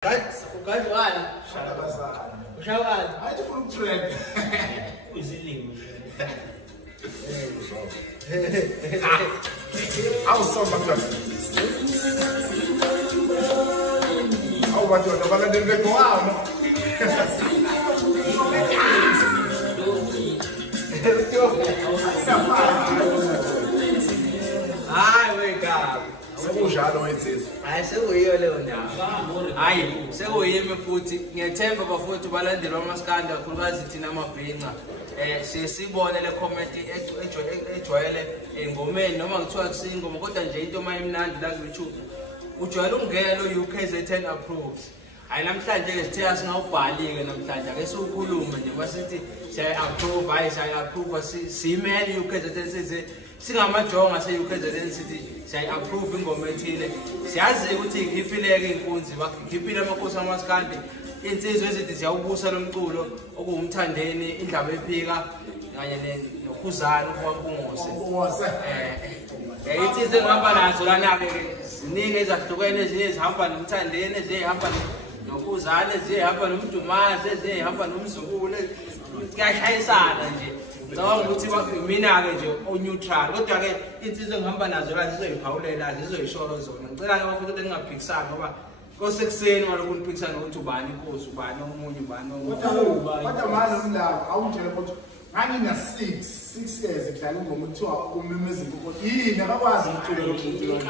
Ukazwana? Ushawani? Hayi ufuna ukutrend. Uzilimi. Awusoma mntwana. Awubathi abalandeli bekwami. Hayi weka. Sekunjalo wenzisa. Hayi sekuyiyo leyo ndaba. Hayi sekuyimi futhi ngiyethemba bafowethu balandeli bamaskanda kakhulukazi thina amabhinqa. Siyibone le comment ejwayele engomeni noma kuthiwa kusingoma kodwa nje into mayimnandi la ku YouTube. Ujwayele ungena UKZN approves. Hayi namhlanje ke sithe asingawubhali-ke namhlanje ake sikhuluma nje basithi siya approve hayi siya approve simele UKZN size singamajonga se-UKZN sithi siya approve ingoma ethile. Siyazi ukuthi ikhiphileke inkunzi bakhiphile amakhosi amaskandi insizwe ezithi siyawubusa lo mculo okuwumthandeni Indlabeyiphika kanye noKhuzani uFampungose. Insizwe engihamba nazo lana-ke ziningi ezahlukene ezinye ezihamba nomthandeni ezinye zihamba noKhuzani ezinye zihamba nomdumazi ezinye zihamba nomzukulu kuyashayisana nje. Ngicabanga ukuthi mina-ke nje o-neutral kodwa-ke insizwe engihamba nazo la zizoyiphawulela zizoyisholo zona. Ngicela-ke bafuna ukuthi ningaphikisani ngoba kosekuseni ngalokhu niphikisana ukuthi ubani inkosi ubani omunye ubani omunye. Kodwa manje umndaba awungitshela ukuthi ngangina 6 years kudlala ingoma kuthiwa umemezelo ukuthi yini akakwazi ukucula lo muntu.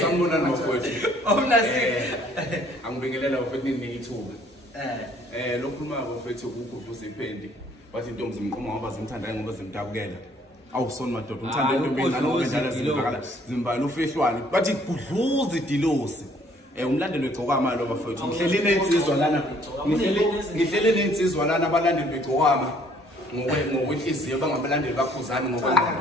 Sambona nomfowethu. Awuna 6. Angibingelela mfowethu nini ithuba. Lokhuluma mfowethu uGudluza ipendi. Bathi intombi zimqoma ngoba zimthandayo ngoba zimdabukela. Awusoni madoda umthanda intombi nalokudlala zimbakala zimbala ufihlwane. Bathi Gudluza idilosi. Umlandeli wegcokama lo bafowethu. Ngihlele nensizwa lana. Ngihlele nensizwa lana abalandeli begcokama. Ngokwenhliziyo bangabalandeli baKhuzani ngoba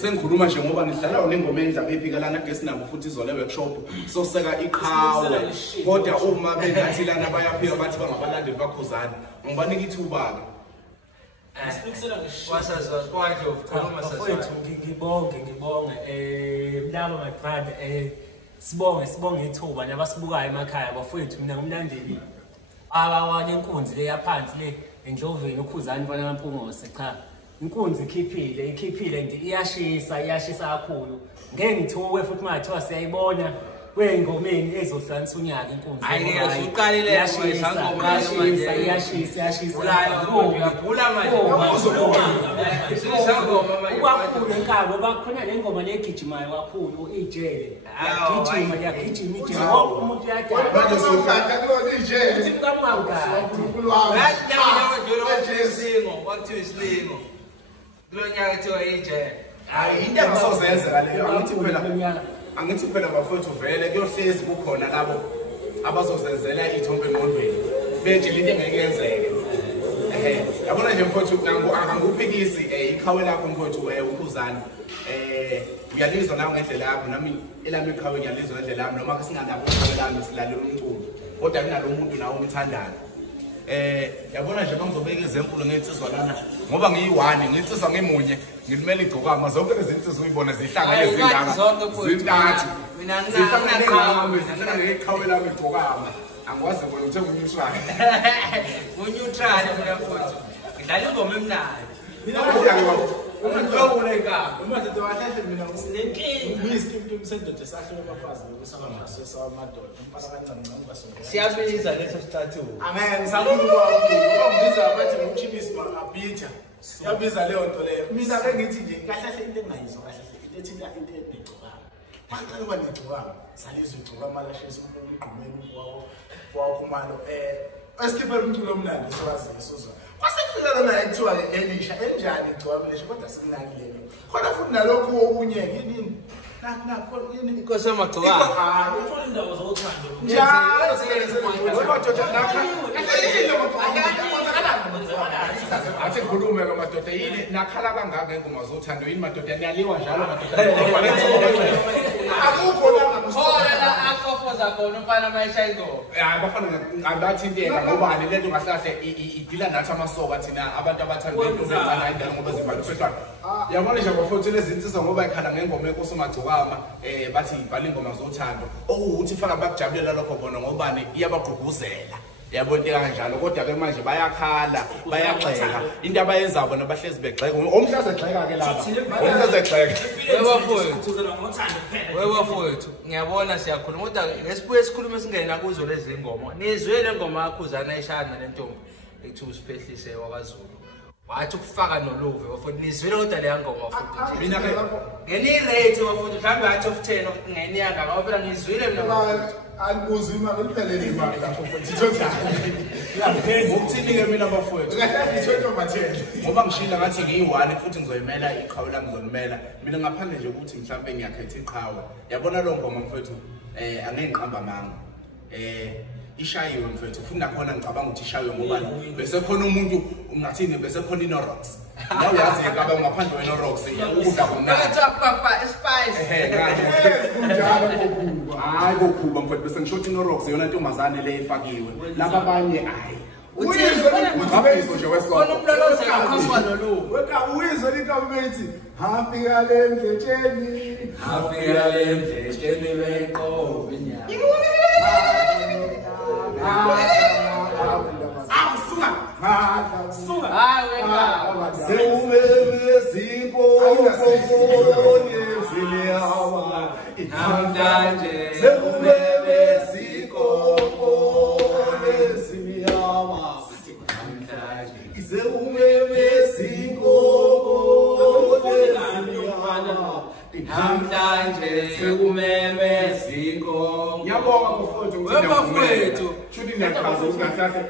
sengikhuluma nje ngoba ngihlala nengoma Indlabeyiphika lana ke sinabo futhi izole workshop soseka iqhawe kodwa uma bengathi lana bayaphika bathi bangabalandeli baKhuzani ngibanika ithuba ke Sibukisela ngishasaza kwanje ukukhuluma Saziwayo. Ngibonge mlaba my brother sibonge ithuba nabasibukayo emakhaya bafowethu mina ngumlandeli abawanye inkunzi le yaphansi le Endloveni uKhuzani mfana kaMpungose cha inkunzi ikhiphile nje iyashisa kakhulu ngeke ngithuke futhi mathiwa siyayibona kwengomeni ezohlanisa unyaka inkunzi hayi ngiyasuqalile yashisa uyabhula manje sizangoma manje kwakhulu enkabo bakhona lengoma legijimayo kakhulu ijele yagijima ijele wonke umuntu uyadala Manje sokaka kulona ijele. uthi kamanga uNkulunkulu wami. wakuthiwa isilingo kulo nyaka kuthiwa ije. Hayi into engasozenza leyo angithi phela bafowethu vele kuyohlezi kukhona labo abazozenzela ithombe engqondweni bethi into engeke yenzeke. Yabona nje mfowethu angikuphikisi iqhawe lakho mfowethu uKhuzani. Uyalizwa nawe ngendlela yakho nami elami iqhawe ngiyalizwa ngendlela yami noma ke singanabo iqhawe lami silalela umculo kodwa kunalo umuntu nawe umthandayo. Yabona nje bangizobeka izinkulu ngensizwa lana ngoba ngiyi1 nginsizwa ngemunye ngilimela igcokama zonke lezi insizwa uyibona zihlangane zindanga zintathu mina zihlangane ngeqhawe lami igcokama angikwazi bona uthe uneutral uneutral mina futhi ngidlala ingoma emnandi mina ngiyakho umhlobuleka uma nje wahlahla mina ngiyisikimtu sendoda sahlule abafazi lokusamafazi sawamadoda umfana kancane kasonke siyabiza leso statue angeke ngisakhuluma ngokubiza bathi ngumchibisi Arbiter siyabiza leyo nto leyo mina ke ngithi nje kahlahle into engayizwa kahlahle into ethinta into enegcokama maqala kwanegcokama salizwe igcokama lashisa umgqumeni wakho manje esikiphe umculo omnandi siwaziyo sizwa kwasekufika lona ekuthiwa ke Elisha enjani igcokama lesho kodwa sikunakile khona futhi nalokho okunye yini nakho yini inkosi yamagcokama uthola indawo zothando njalo madoda nakho athi ngikhulume ke madoda yini nakhala kangaka ngengoma zothando yini madoda niyaliwa njalo madoda akukho la akho bafoza khona umfana mayishaya ingoma. Hayi bafana ngabathinteka ngoba le nto ngahlahle idila nathi amasoka thina abantu abathanda into encane indalo ngoba zibhala ufehlwana. Yabona nje bafowethu lezi insizwa ngoba ikhala ngengoma ekosomagcokama bathi ibhala ingoma zothando okuwukuthi faka bakujabulela lokho bona ngobani iyabagqugquzela. Yabona into kanjalo kodwa ke manje bayakhala bayagxeka into abayenza bona bahlezi begxeka omhlaza egxeka ke lapha omhlaza egxeka webafowethu ngiyabona siyakhuluma kodwa ngesibuye esikhuluma singena kuzo lezi ngoma nizwe le ngoma yakhuzana eshana le ntombi ekuthiwa usiphehlise wakwaZulu wathi ukufaka noluve bafowethu nizwile kodwa le ngoma bafowethu mina ke ngeni rate bafowethu mhlawumbe out of 10 ngenyanga ngoba phela ngizwile mina alibuza imali liphelele imali lapho futhi ithotha ukuthini ke mina bafowethu ngathi ithotha mathele ngoba ngishila ngathi ngiyi1 futhi ngizoyimela iqhawe lami ngizolimela mina ngaphandle nje ukuthi mhlambe ngiyakhetha iqhawe yabona lo ngoma mfowethu angengiqamba manga ishayiwe mfowethu ufuna khona ngicabanga ukuthi ishayiwe ngoba bese khona umuntu ungathini bese khona iNorox nawe yazi ngaba ngaphandle weNorox ukudla kumnandi papa spice kunjalo kokhuba hayi kokhuba mfowethu bese ngisho iNorox yona ntombazane le efakiwe laba abanye hayi uyizwe nje wesonto khona umloloze ngakhamba noluve weka uyizwe likambethi hafika le mdletsheni hafika le mdletsheni leqobo inyama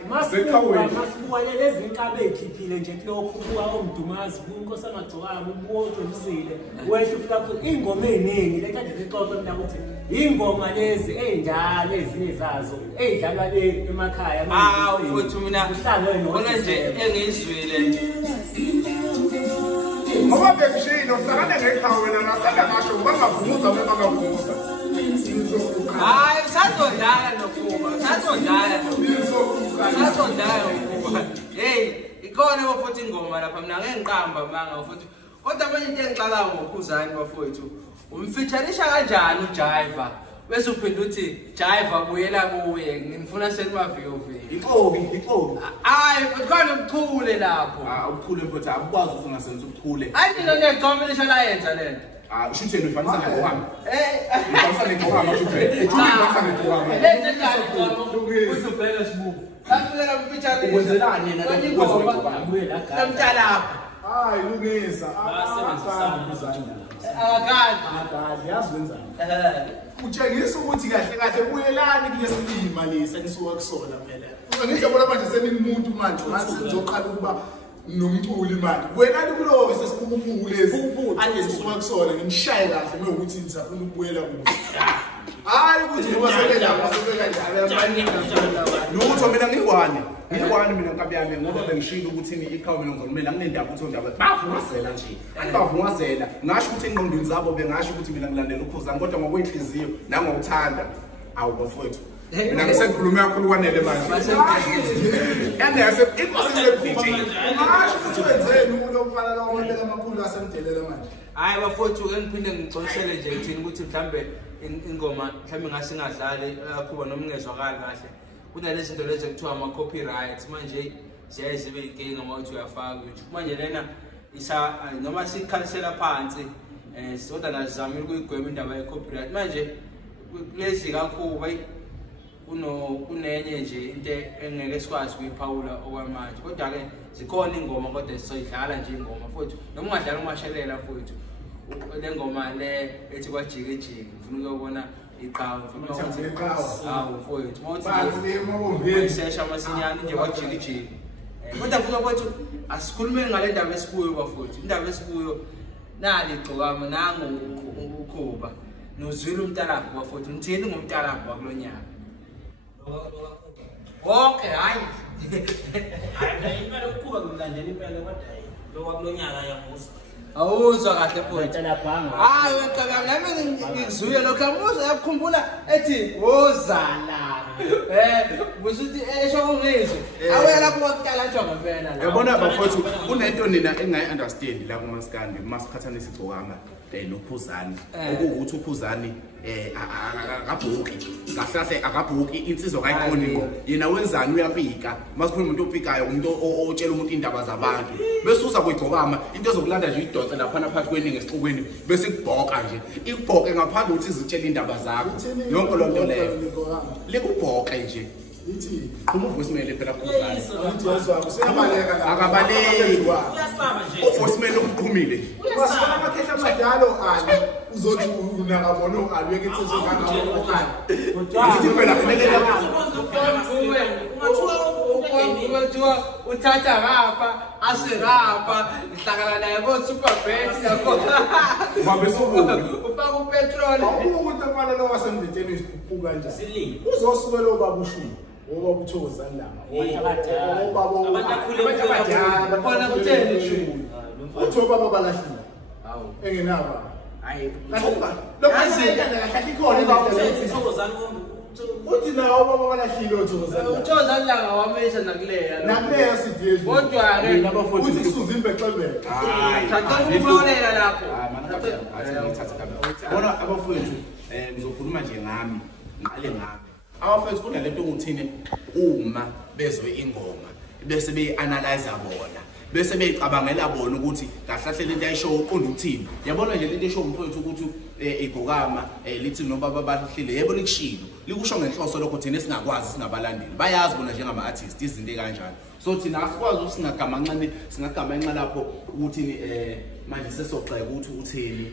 Masibukele izinkabe ekhiphile nje kulokhu kuwa omdumazi kunkosi amagcokama ubonke ubusile wehla ufika ingoma eziningi lekade sixoxa mina ukuthi ingoma lezi enjalo ezinye zazo edlalwa le emakhaya mfowethu mina khona nje engizwile ngoba bekushilo hlakana ngekhaya wena nasanda ngasho bangavumuza bangavumuza hayi usazondala nokuba usazondala ukuba hey ikhona bafuthi ingoma lapha mina ngeke ngiqamba manga futhi kodwa manje into engixakayo ngoKhuzani bafowethu umfeatureisha kanjani uJiva bese uphinda uthi Jiva buyela kuye ngifuna selimaviyovi ixobi hayi khona umchule lapho ubuchule mfowethu akukwazi ukuthi ungasenza ubuchule ayi nina niyaqomelisha la yenza lento ushuthi ufanisa ngokubamba ufanisa ngokubamba ushuthi ufanisa ngokubamba lento njalo usubheka sibuku afika umfeatureisha ukwenzelani yena lokho namtalapha hayi lungisa basebenzisana izandla akade yazi wenzani utshengisa ukuthi kahle kahle buyelani kulesilima lesa nisuka kusona phela ngijabula manje senimuntu manje manje sizoqala ukuba nomculi manje buyelani kulowo sesiphumule lezi anje sisuka kusona ngimshaye kahle mewukuthi ngisafuna ukubuyela kuze hayi ukuthi ngoba sekelapha nokuthi mina ngiwani mina nkabi yami ngoba bengishilo ukuthi iqhawe mina ngizomela kunendaba ukuthi ondaba bavungazela nje anibavungazela ngasho ukuthi engqondweni zabo bengasho ukuthi mina ngilandela uKhuzani kodwa ngokwenhliziyo nangokuthanda awubafowethu mina ngisekhuluma kakhulu kwanele manje yandase ikusizephi ngasho ukuthi wenzeni umuntu omfana lawo amandla amakhulu asemdelela manje hayi bafowethu engiphinde ngixoxele nje kuthini ukuthi mhlambe ingoma mhlambe ngasingadlali kuba nomngezwakali kahle kunalezi zinto lezi ekuthiwa ama-copyrights manje ziyaye zibe inkinga uma uthi uyafaka YouTube manje lena noma sikhalisela phansi kodwa nazizamile ukuyigwema indaba ye-copyright manje lezi kakhulu kunenye nje into engeke sikwazi ukuyiphawula okwamanje kodwa-ke zikhona ingoma kodwa sizoyidlala nje ingoma futhi noma ungadlala umashelela futhi le ngoma le ethi kwajikejike ngifuna ukuyobona iqhawe mfowethu mawuthi sesha masinyane nje kwajikijiki kodwa futhi kwethu asikhulumeni ngale ndaba esibuyo bafowethu indaba esibuyo nali igcokama nangu ukhuba nozwile umntalapho bafowethu ngithini ngomntalapho wakulonyaka okay hayi imali ukhuba kumlandela impela kodwa lo wakulonyaka yamuza awuzwa kahle futhi Ngicela bhanga. hayi wekaka nami ngizuyile lokho amuza yakukhumbula ethi wozala busuthi esho ungizwe awuya lapho kwakuqala nje ngempela la Yabona bafowethu kunento nina engayi-understand la kumaskandi masiqhathanisa igcokama nokhuzani okuwukuthi ukhuzani akabhuki kahle akabhuki insizwa kayiqondi ngo yena wenzani uyapika masikhuluma umuntu opikayo umuntu otshela umuntu indaba zabantu bese uza kuyigcokama into ezokulanda nje idonse laphana phakathi kweningi esixukweni bese kubhoka nje ikubhoke ngaphandle ukuthi izitshela indaba zakho yonke lo nto leyo likubhoke nje Ithi qhuma uvoicemail phela khuzani uthi yazwa useyabaleka akabaleki Uyasaba nje. uvoicemail okuqhumile Wasifana amakhehla amadalo ali uzothi unakabona ukalweke insizwe ngakho Ithi phela kumelela Ungathiwa uthatha ngapha asirapha ngihlangana naye ko-Superbet lapho Babe sokubi ufaka upetrol umuntu ofana lo wasembeteni isiphuphuka nje Silingi. uzosuke lo baba ushuni ngoba uthokozani lama Abantu akhule khona kutheni ishumi uthi obaba balahlile engenaba hayi uthi nawo baba balahlile uthokozani uthokozani langa wamesha nakuleya nakuleya sidiyezi kodwa-ke uthi isuzimbeklebeke thatha ukulolela lapho bona abafowethu ngizokhuluma nje ngami ngiqale ngami abafowethu kunalento okuthini uma bezwe ingoma bese beyi-analyze bona bese beyicabangela bona ukuthi kahle lento ayisho uqonda ukuthini yabona nje lento esho umfowethu ukuthi igcokama lithi nobaba balahlile yebo likushilo likusho ngenhloso lokho thina singakwazi singabalandeli bayazi bona njengama-artist izinto ekanjalo so thina asikwazi ukuthi singagama enxa lapho ukuthi manje sesogxeka ukuthi utheni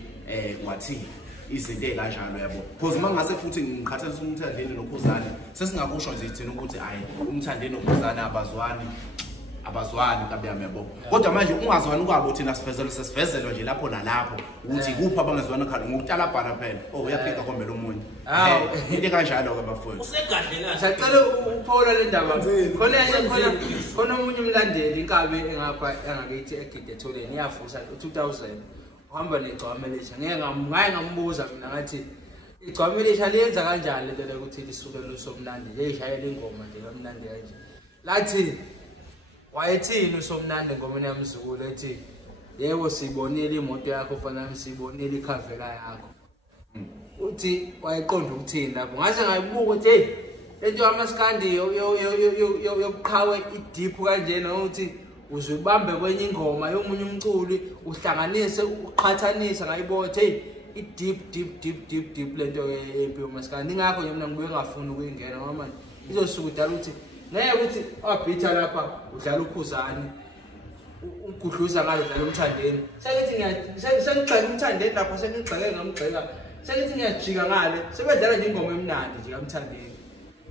wathini izinto ekanjalo yabo because mangase futhi ngiqhathanisa umthandeni nokhuzani sesingakusho nje thina ukuthi hayi umthandeni nokhuzani abazwani kabi yami yabo kodwa manje ungazwani kwabo thina sesivezelo nje lapho nalapho ukuthi kuphi abangezwani khona ngokutshala bhana phela uyaphika kombe lomunye into kanjalo ke bafowethu Usegadle kahle. sacela uphawula le ndaba khona omunye umlandeli inkabi engapha engakithi egidetholeni iyafusa 2000 uhamba negcwamelisha ngaye ngambuza mina ngathi igcwamelisha liyenza kanjani lento le ukuthi lisuke lusomnandi leyishayela ingoma nje kamnandi kanje lathi wayethini usomnandi ngomeni yamzukulu ethi yebo sibonile imoto yakho fanele sibonile ikhavela yakho uthi wayeqonda ukuthini lapho ngase ngayibuka ukuthi hey lento yamaskandi yokuqhawe idiphu kanjena ukuthi uzibambe kwenye ingoma yomunye umculi uhlanganise uqhathanisa ngayibona hey deep lento yempi yamaskandi ingakho nje mina ngibuye ngafuni ukuyingena ngoba manje izosuka udala ukuthi ngeke ukuthi Arbiter lapha udlala ukhuzani ugudluza ngalo dlala umthandeni selithi sengigxeka umthandeni lapha sengigxeke ngamgxeka selithi ngiyajika ngale sebedlala nje ingoma emnandi nje kamthandeni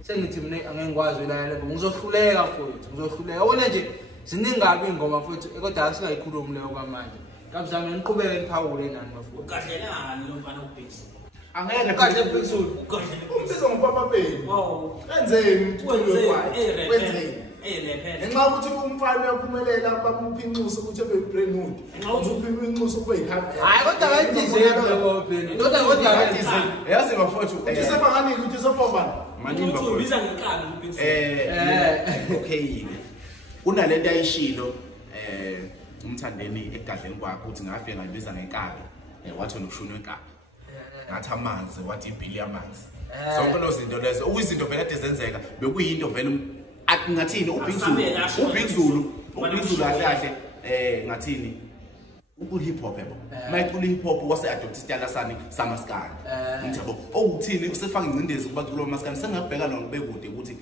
sengithi mina angeke ngikwazi ulayela ngoba ngizohluleka futhi ngizohluleka wona nje ziningabi ingoma futhi kodwa asingayikhulumi leyo kwamanje ngabuzama ngiqhubeke niphawule nani bafowethu Ugadlelani lo mfana uBiggs. angeke kahle phezulu Ugadlele. umsizo ngopapa beni Wow. enzeni Wenzeni wenzeni repent. ngenxa ukuthi umfana uyaphumelela bamupha inxuso ukuthi abe brainwood uphi inxuso kube yikhapha hayi kodwa bayidizele ngobheni kodwa bayidizele yazi bafowethu uthi sebangani ukuthi sobobani manini Uthi bafowethu ubiza ngenkani uBiggs. okay kunalento ayishilo umthandeni egadleni kwakhe uthi ngafike ngayibiza ngenkabi wathi nokushuna wenkabi ngathi amanzi wathi ibhili yamanzi zonke lezo zinto lezo okuyizinto vele ade zenzeka bekuyinto vele ngathini ubigzulu kahle ngathini hip hop yabo mayicula hip hop wase adopt isitayela sani samaskani ngiyabo okuthini usefaka ingcindezi kuba kulo maskani sengabheka lo ngibekude ukuthi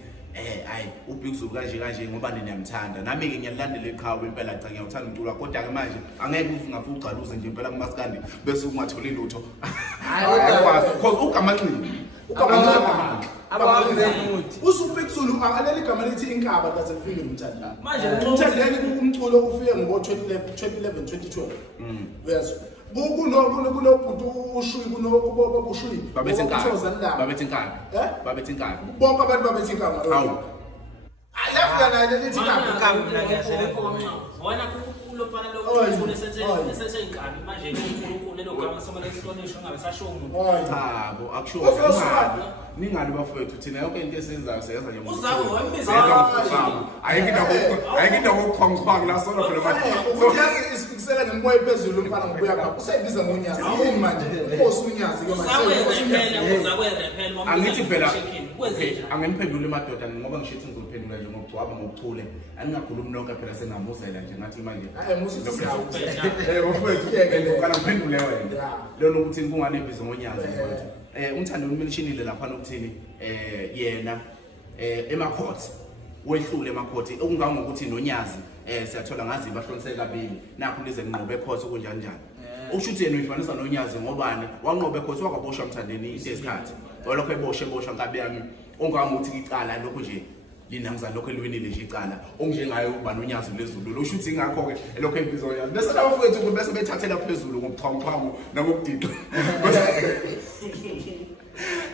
hayi ubigzulu kanje ngoba niyamthanda nami ke ngiyalandela iqhawe impela cha ngiyawuthanda umculo kodwa ke manje angeke ufike ugcaluze nje impela kumaskandi bese ungatholi lutho hayi because ugamanxi usubigzulu akaleli igama lithi inkaba kaze kufike umthandani Manje umthandani umculo ufike ngo-2011 2012 yes kunobhuti ushuyi kunoboba bushuyi babethi inkabi bonke abantu babethi inkaba hawu alafika naye lithi inkaba Kamla ngiyashela phone. Wona lofana lo esethe inkabi manje uNkulunkulu lelo gama somele sihlonishwe ngabe sasho umuntu. Chabo akusho ningani bafowethu thina yonke into esiyenzayo siyenza nje Uzabo wembiza. ayikho ukukhwangkhwanga la sona phela manje. Uyazi isifikisela ngemoya phezulu umfana ngokuya ngapha. Usayibiza ngonyazi. Yini manje? Inkosi unyazi ke manje. Angithi phela angemphendule emadoda ngoba ngishithi ngizophendula nje ngokugcwaba ngokuthule angingakhulumi nonke phela sengamuzela nje ngathi manje bafowethu ukala ngiphendule wena lelo ukuthi kungane ibizo ngonyazi mfowethu umthando umilishinile lapha nokuthini yena emakhoti wehlule emakhoti okungangokuthi nonyazi siyathola ngazi bahloniseke kabili nakho lize nqobe ekhotho kunjani njani usho ukuthi yena uyifanisa nonyazi ngobani wanqobe ekhotho wakaboshwa mthandeni into esikhathi olokho eboshwa nkabi yami ongamuthi icala lokho nje lina ngizana lokho elwinile nje icala onjengayo uba nonyazi lezulu lo shuthi ngakho ke lokho empizwa yazi bese labafowethu ukuthi bese bethathela phezulu ngobuxhwanguxhwangu nangobudidlo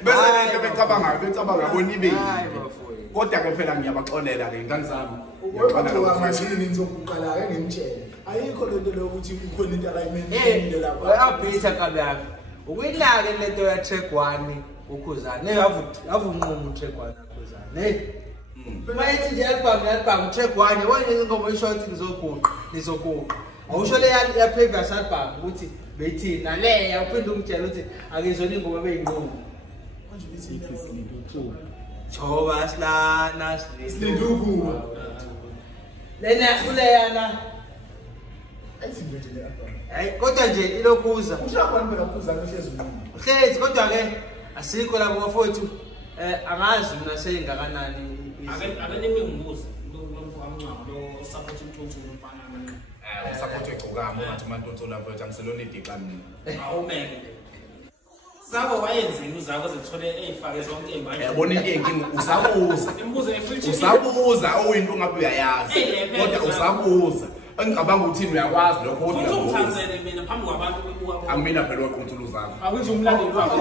bese lento becabanga bonibe kodwa ke phela ngiyabaxolela ke ingane zami Ngiyaqala manje nizokuqala ke ngimtshele ayikho lento lokuthi kukhona into alayimendile lapha Arbiter kabi ukuyilaka lento ya track 1 ukhuzani avunquma utrack 1 ukhuzani mayithi nje album track 1 yabona ingoma ishort nizoguqa awusho le ya previous album ukuthi bethina le yaphinde umtshela ukuthi akizona ingoma beyinquma manje bithi silidu choba silana silidu lena kuleyana ayizingwethe lapha hayi kodwa nje ilokhuza ushakwana phela Khuzani uhlezulu uhlezi kodwa ke asikho lapho bafowethu angazi mina seyingakanani Ake nimngibuze lo amncane lo support uNtuthu nomfana. usupport egcokama ngathi uMantuthu lapho ethi angiselona idiqa mina Awumeke. Sabo wayenzini uzako zithole ezifake zonke imanje. yabona into enkinga usabuza Imbuzo efuthi. usabuza oyinto ongabe uyayazi kodwa usabuza engicabanga ukuthi uyakwazi lokho Futhi kodwa ungithanzele mina phambi kwabantu bebuka. angimina phela waqunthulu zami Akuthi umlandeli wakho.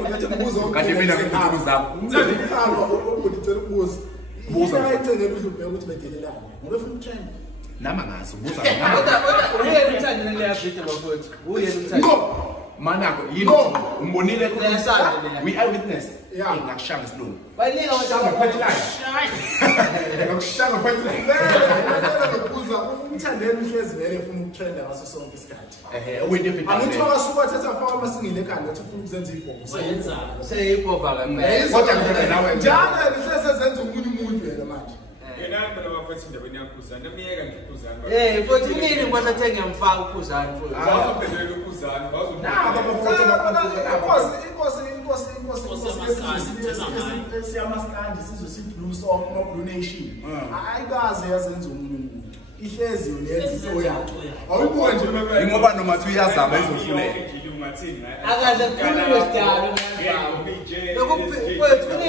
unathi umbuzo kanti mina ngikuthulu zami ngizakhala ngicela ukubuza Buza. ayicengela udlubhe ukuthi bedelelana ngoba ufuna trend nama ngazi ubuza kodwa uyena umthandi le Arbiter bafowethu uyena umthandi manako yini umbonile we are witness ngakushanga isilungu baningi shanga abantu punchline ngakushanga punchline ukubuza umthandeni uhlezi vele ufuna ukutrenda ngaso sonke isikhathi oyinto ebhedane angithi wakasuka wathatha afaka amasingile ekhanda uthi ufuna ukuzenza ibhobo Wenza. seyipova kampela kodwa ngeke nawe njalo lihlezi zenza omunye umuntu yena manje Yena phela bafethu indabeni yakhuzani namiyeka ngikhuzani. futhi inini kwathathe ngiyamfaka ukhuzani futhi Bazophendela ukhuzani inkosi siyamaskandi sizwe si-blue song no-blue nation ayikaze yazenza omunye umuntu ihlezi yona yenza into yakho awuyibuka nje ingoba noma thi uyazama izohluleka akaze kukhulunywe sidalo lokho futhi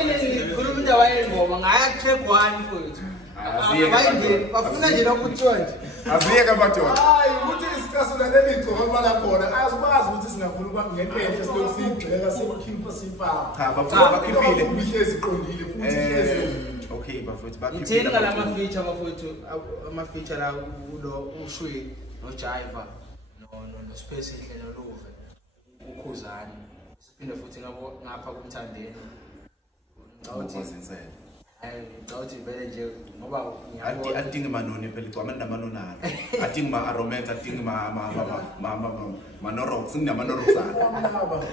inini ngikhuluma into wayengoma ngaya track 1 futhi abayindeni bafuna nje lokuthiwa nje aziyeke amadoda hayi ukuthi isicasula leli gcoka mala khona asikwazi ukuthi singakhuluma ngentethe siloku siyigxeka sikhipha sifaka cha bafuna bakhiphile ihlezi iqondile futhi ihlezi okay bafethu ngithini ngalama feature bafowethu ama feature la ulo ushwi no Jiva no Space Inhle no Luve ukhuzani siphinde futhi ngapha kumthandeni awuthi izinsele ngawuthi vele nje ngoba ngiyabona adinga manoni phela icwamana namanonana adinga ma romance adinga ma norok singinama-norok Baba,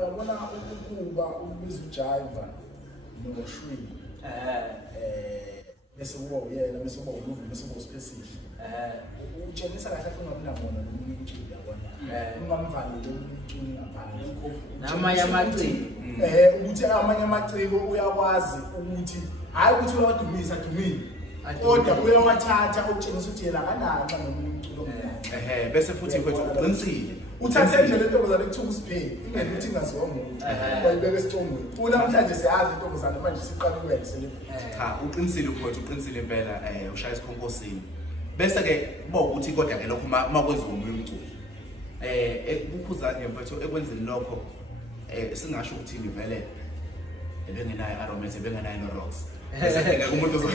yabona ukuba ubiza uJiva noShwi bese kuba uyena bese kuba uLuvi bese kuba uSpace utshengisa kahle ungabona bona nomunye umculi yabona ungamvaleli umculi ngaphandle namanye amaciko ukuthi amanye amaciko uyakwazi ukuthi hayi ukuthi uyawadumisa dumile kodwa uyawathatha ukutshengisa ukuthi yena akanayo nomunye umculi omnandi bese futhi mfethu uqinisile uthathe nje le ntombazane ekuthiwa uSpain ingeke ukuthi ingaziwa umuntu wayibeka esicongweni namhlanje siyazi intombazane manje siqala ukwenza celebrity cha uqinisile mfethu uqinisile impela ushaya isikhonkosini bese ke kuba ukuthi kodwa ke lokho makwenziwa umunye umculi ukukhuzani mfethu ekwenzeni lokho singasho ukuthi ngivele ebengenayo aromance ebengenayo no rocks bese ke umuntu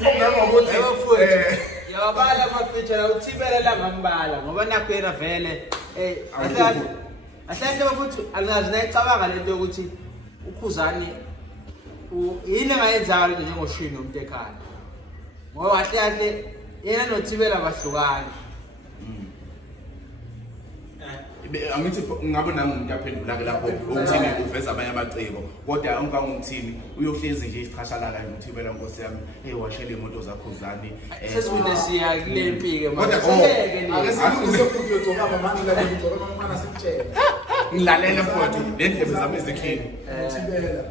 ongaba ukuthi Yabala ama-feature uthibele la ngambala ngoba nakho yena vele ahlahle bafuthi angazi nayicabanga lento yokuthi ukhuzani yini engayenzayo lento njengoshini umuntu ekhaya ngoba ahlahle yena nothibela bahlukani. Angithi ngabe nami umuntu aphendula ke lapho ukuthini uveza abanye amacebo kodwa ungangumthini uyohlezi nje isichashala la uthibela Nkosi yami washele imoto zaKhuzani sesikude siya kule mpike kodwa ake silungise futhi uyogcoka manje la ngigcoka mfana sikutshela ngilalele futhi lendlebe zami ezikhini uthibela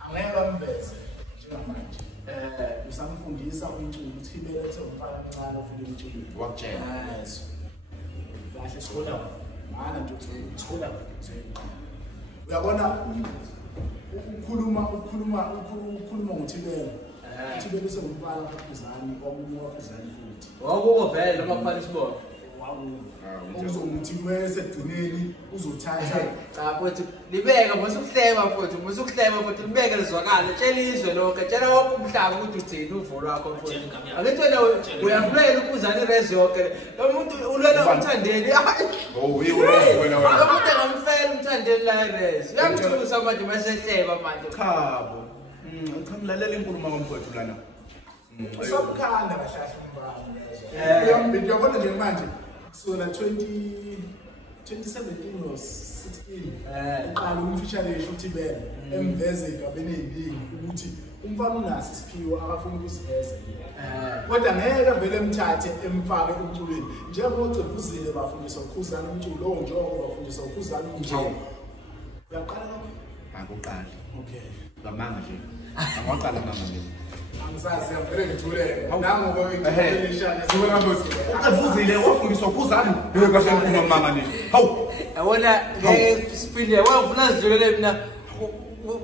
angeke bambeze njengamanje usamfundisa umculo uthibela ethe umfana kancane ofuna umculo wakutshela kahle sikhola mana nje uthola uyabona ukhuluma ngothibela uthibela usengumfana kaKhuzani omunye waKhuzani futhi wakuko vele noma kufanele sibone uzomuthi wesekugcineni uzothatha cha futhi libeka musukuhleba futhi futhi libeke lizwakala tshela izwe lonke tshela wonke umhlaba ukuthi uthini uvo lwakho futhi angithi wena uyamlela uKhuzani irezi yonke lo muntu ulwela umthandeni wena lo muntu engamfela umthandeni la irezi uyamthusa manje masehleba manje khabo cha ngilalela inkulumo kamfowethu lana usamkhanda kahlahla umbani uyabona nje manje kusona 2017 or 16 uqala umfeaturesha uthibela emveze igabeni eziningi ukuthi umfana unaso isiphiwo akafuna ukusiveza kodwa ngeke vele emthathe emfake umculweni njengoba uGudluzile bafundiswa uKhuzani umculo njengoba bafundiswa uKhuzani umculo uyaqala lokho akuqali okay ngamanga nje angaqala mama mina angisazi ngivele ngithuleke nangoba ngiyishaya sibona Nkosi uGudluzile wafundiswa uKhuzani kahle ngikhuluma mama nini hawu yabona ngeke siphinde wavuna sidlulele mina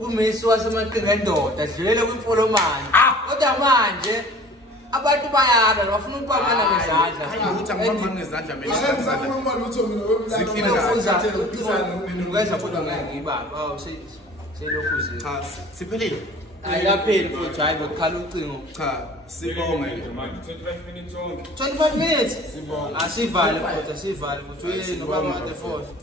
kumisi wasemaqhinga endoda sidlulele kwimfolomane kodwa manje abantu bayaba bafuna ukubambana ngezandla ukuthi angibambana ngezandla mina ngisakhuluma lutho mina ukwenza kodwa ngeke ngibamba selokhu cha siphelile ayapheli futhi hayi bekukhala ucingo cha sibonga nje manje 25 minutes onke 25 minutes asivale futhi asivale futhi uyini ngoba manje 4